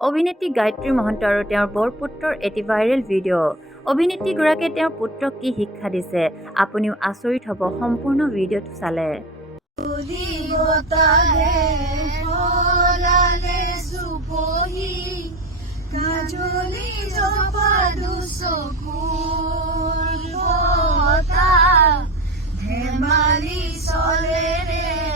অভিনেত্ৰী গায়ত্ৰী মহন্ত আৰু তেওঁৰ বৰপুত্ৰৰ এটি ভাইৰেল ভিডিঅ'। অভিনেত্ৰীগৰাকীয়ে তেওঁৰ পুত্ৰক কি শিক্ষা দিছে, আপুনিও আচৰিত হ'ব সম্পূৰ্ণ ভিডিঅ'টো চালে। ধেমালি চলে রে